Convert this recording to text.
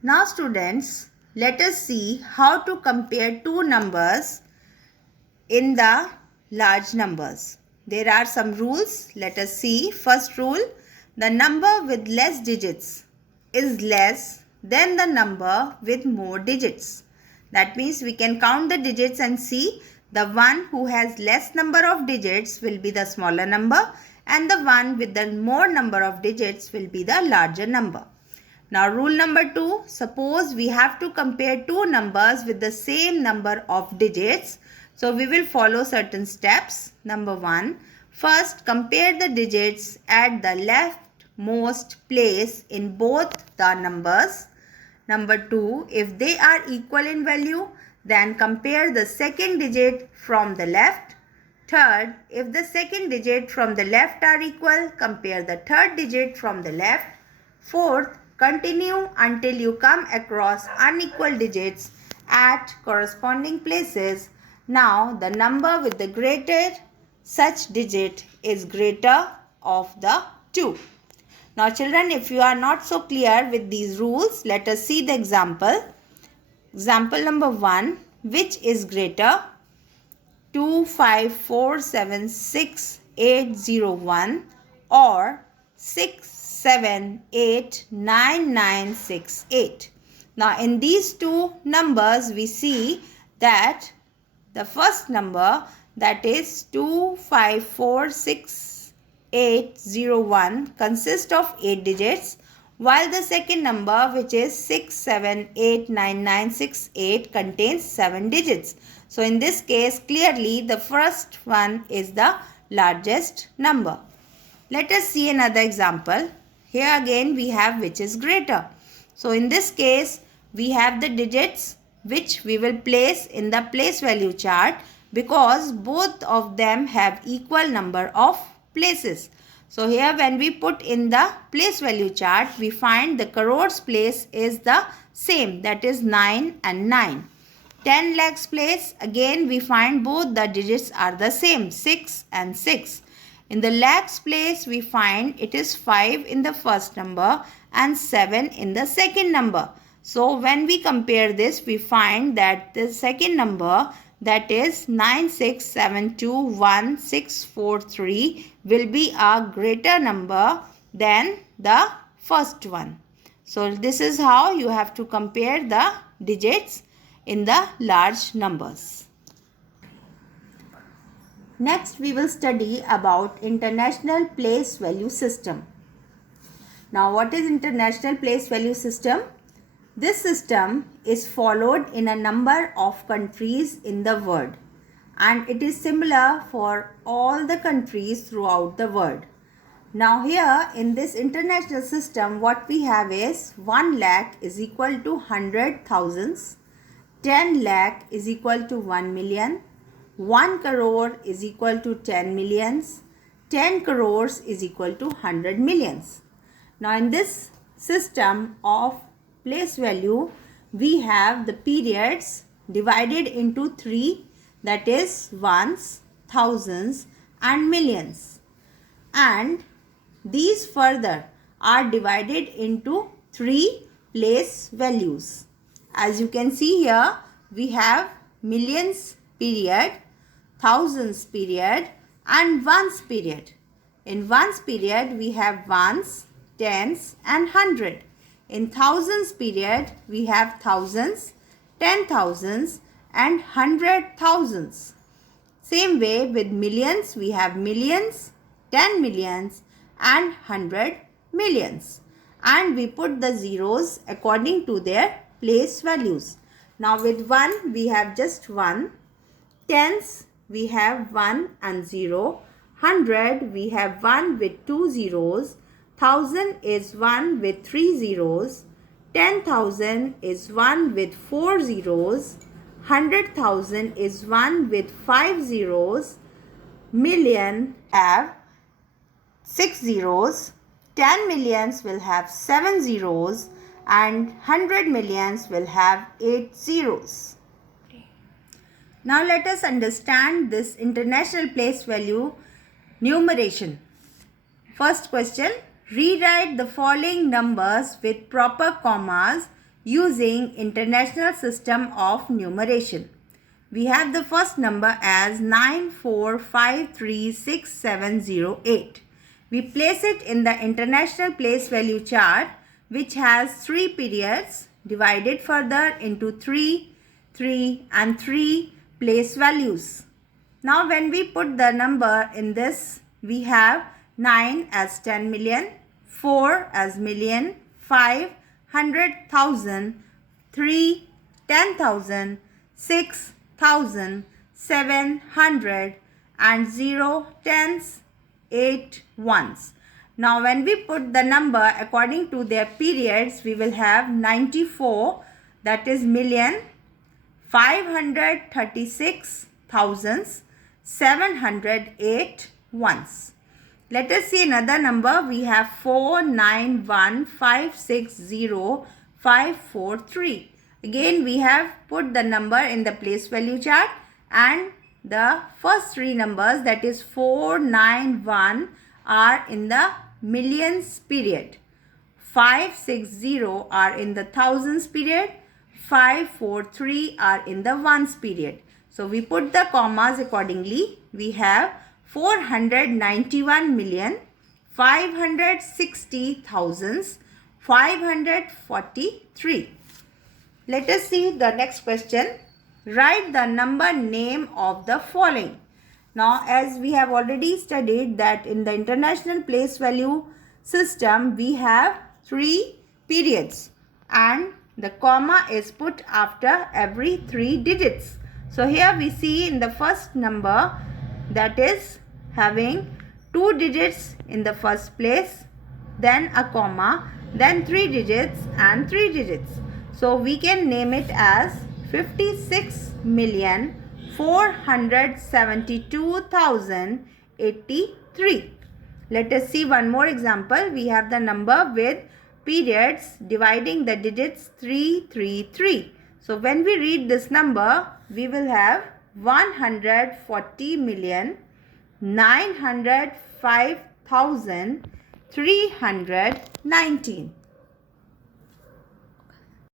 Now students, let us see how to compare two numbers in the large numbers. There are some rules. Let us see. First rule, the number with less digits is less than the number with more digits. That means we can count the digits and see the one who has less number of digits will be the smaller number and the one with the more number of digits will be the larger number. Now rule number 2, suppose we have to compare two numbers with the same number of digits. So we will follow certain steps. Number 1, first compare the digits at the leftmost place in both the numbers. Number 2, if they are equal in value, then compare the second digit from the left. Third, if the second digit from the left are equal, compare the third digit from the left. Fourth, continue until you come across unequal digits at corresponding places. Now, the number with the greater such digit is greater of the two. Now, children, if you are not so clear with these rules, let us see the example. Example number 1, which is greater? 25476 or 6789968. Now in these two numbers we see that the first number, that is 2546801, consists of 8 digits, while the second number, which is 6789968, contains 7 digits. So in this case, clearly the first one is the largest number. Let us see another example. Here again we have which is greater. So in this case, we have the digits which we will place in the place value chart because both of them have equal number of places. So here when we put in the place value chart, we find the crores place is the same, that is 9 and 9. 10 lakhs place, again we find both the digits are the same, 6 and 6. In the lakhs place, we find it is 5 in the first number and 7 in the second number. So when we compare this, we find that the second number, that is 96721,643, will be a greater number than the first one. So this is how you have to compare the digits in the large numbers. Next we will study about International Place Value System. Now what is International Place Value System? This system is followed in a number of countries in the world and it is similar for all the countries throughout the world. Now here in this international system, what we have is 1 lakh is equal to 100,000, 10 lakh is equal to 1 million, 1 crore is equal to 10 millions, 10 crores is equal to 100 millions. Now in this system of place value, we have the periods divided into 3, that is ones, thousands and millions. And these further are divided into 3 place values. As you can see here, we have millions period, thousands period and ones period. In ones period, we have ones, tens and 100. In thousands period, we have thousands, 10,000s and 100,000s. Same way with millions, we have millions, 10 millions and 100 millions. And we put the zeros according to their place values. Now with 1, we have just 1. Tens, we have 1 and 0. 100, we have 1 with 2 zeros. 1000 is 1 with 3 zeros. 10,000 is 1 with 4 zeros. 100,000 is 1 with 5 zeros. Million have 6 zeros. 10 millions will have 7 zeros and 100 millions will have 8 zeros. Now let us understand this international place value numeration. First question, rewrite the following numbers with proper commas using International System of Numeration. We have the first number as 94536708. We place it in the International Place Value chart, which has 3 periods divided further into 3, 3 and 3 place values. Now when we put the number in this, we have 9 as 10 million, 4 as million, 5 100,000, 3 10,000, 6 1,000, 700 and 0 tens, 8 ones. Now when we put the number according to their periods, we will have 94, that is million, 536 thousands, 708 ones. Let us see another number. We have 491560543. Again, we have put the number in the place value chart, and the first 3 numbers, that is 491, are in the millions period. 560 are in the thousands period. 543 are in the ones period. So we put the commas accordingly. We have 491,560,543. Let us see the next question. Write the number name of the following. Now, as we have already studied that in the International Place Value System, we have 3 periods and the comma is put after every 3 digits. So here we see in the first number, that is having 2 digits in the first place, then a comma, then 3 digits and 3 digits. So we can name it as 56,472,083. Let us see one more example. We have the number with periods dividing the digits 333. So when we read this number, we will have 140,905,319.